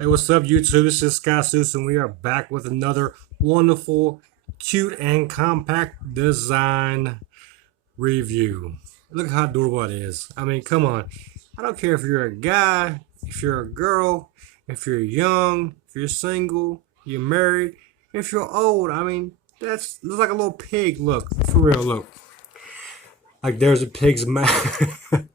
Hey, what's up, YouTube? This is Sky Seuss, and we are back with another wonderful, cute, and compact design review. Look how adorable it is. I mean, come on. I don't care if you're a guy, if you're a girl, if you're young, if you're single, you're married, if you're old. I mean, that's looks like a little pig. Look, for real, look. Like there's a pig's mouth.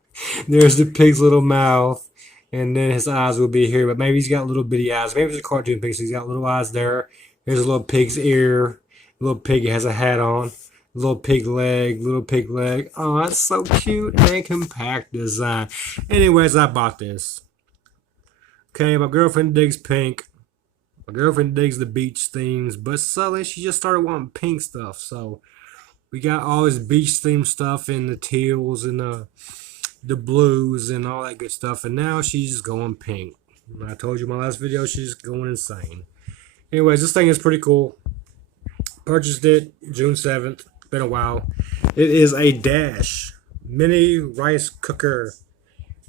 There's the pig's little mouth, and then his eyes will be here. But maybe he's got little bitty eyes. Maybe it's a cartoon pig, so he's got little eyes there. Here's a little pig's ear. Little pig has a hat on. Little pig leg. Little pig leg. Oh, that's so cute and compact design. Anyways, I bought this. Okay, my girlfriend digs pink. My girlfriend digs the beach themes, but suddenly she just started wanting pink stuff. So we got all this beach theme stuff in the teals and the blues and all that good stuff, and now she's just going pink. I told you in my last video she's going insane. Anyways, this thing is pretty cool. Purchased it June 7th. Been a while. It is a Dash mini rice cooker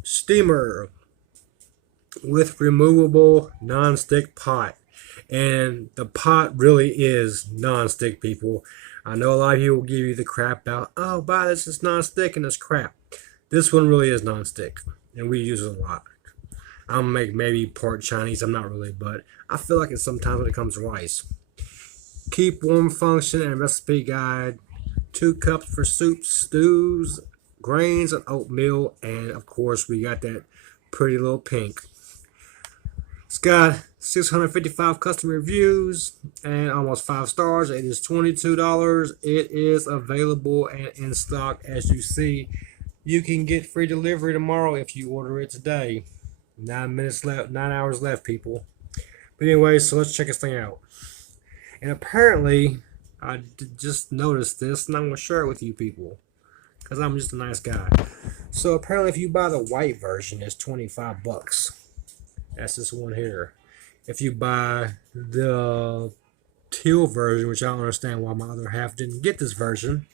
steamer with removable non-stick pot, and the pot really is non-stick, people. I know a lot of you will give you the crap about, oh, buy this, it's non-stick, and it's crap. This one really is non-stick, and we use it a lot. I'll make maybe part Chinese, I'm not really, but I feel like it's sometimes when it comes to rice. Keep warm function and recipe guide. 2 cups for soups, stews, grains, and oatmeal, and of course we got that pretty little pink. It's got 655 customer reviews and almost 5 stars. It is $22. It is available and in stock, as you see. You can get free delivery tomorrow if you order it today. 9 minutes left, 9 hours left, people. But anyway, so let's check this thing out. And apparently, I just noticed this, and I'm going to share it with you people, because I'm just a nice guy. So apparently, if you buy the white version, it's 25 bucks. That's this one here. If you buy the teal version, which I don't understand why my other half didn't get this version,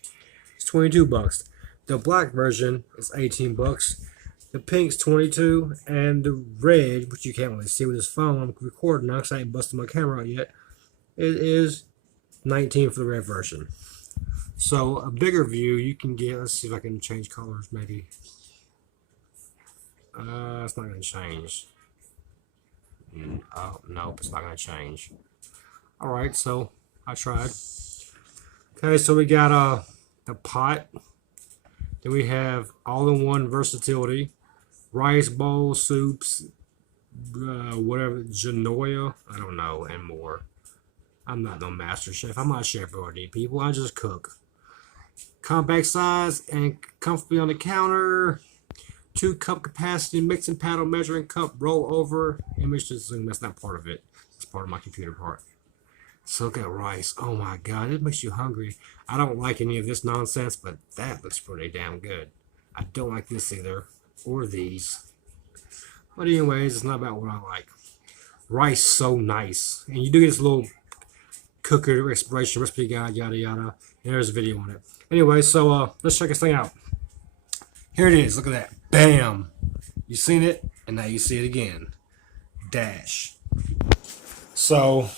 it's 22 bucks. The black version is 18 bucks. The pink's 22, and the red, which you can't really see with this phone, I'm recording now because I ain't busted my camera out yet, it is 19 for the red version. So a bigger view you can get. Let's see if I can change colors maybe. It's not going to change. Oh, no, it's not going to change. Alright, so I tried. Okay, so we got the pot. Then we have all-in-one versatility. Rice bowl, soups, whatever, genoa, I don't know, and more. I'm not no master chef. I'm not chef already, people. I just cook. Compact size and comfortably on the counter. 2 cup capacity mixing paddle measuring cup roll over image to zoom. That's not part of it. It's part of my computer part. So look at rice. Oh my god, it makes you hungry. I don't like any of this nonsense, but that looks pretty damn good. I don't like this either, or these. But anyways, it's not about what I like. Rice, so nice. And you do get this little cooker exploration recipe guide, yada yada. And there's a video on it. Anyway, so let's check this thing out. Here it is. Look at that. Bam. You seen it, and now you see it again. Dash. So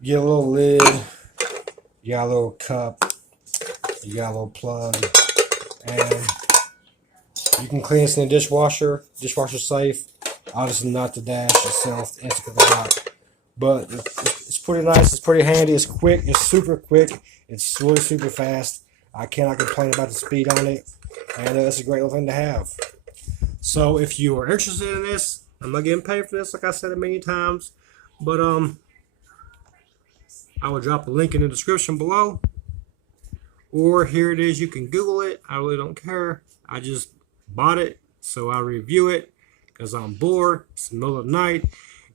you get a little lid, you got a little cup, you got a little plug, and you can clean this in the dishwasher. Dishwasher safe. Obviously not the Dash itself, the Instant Pot. But it's pretty nice, it's pretty handy, it's quick, it's super quick, it's really super fast. I cannot complain about the speed on it, and it's a great little thing to have. So if you are interested in this, I'm not getting paid for this, like I said a million times, but I will drop a link in the description below, or here it is, you can Google it. I really don't care. I just bought it, so I review it, because I'm bored, it's the middle of the night,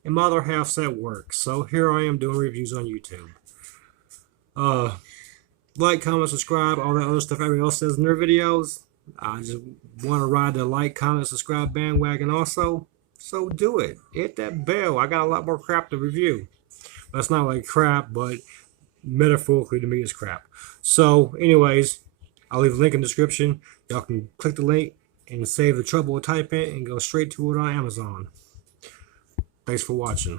and my other half's at work. So here I am doing reviews on YouTube. Like, comment, subscribe, all that other stuff everyone else says in their videos. I just want to ride the like, comment, subscribe bandwagon also. So do it. Hit that bell. I got a lot more crap to review. That's not like crap, but metaphorically to me it's crap. So anyways, I'll leave a link in the description. Y'all can click the link and save the trouble of typing and go straight to it on Amazon. Thanks for watching.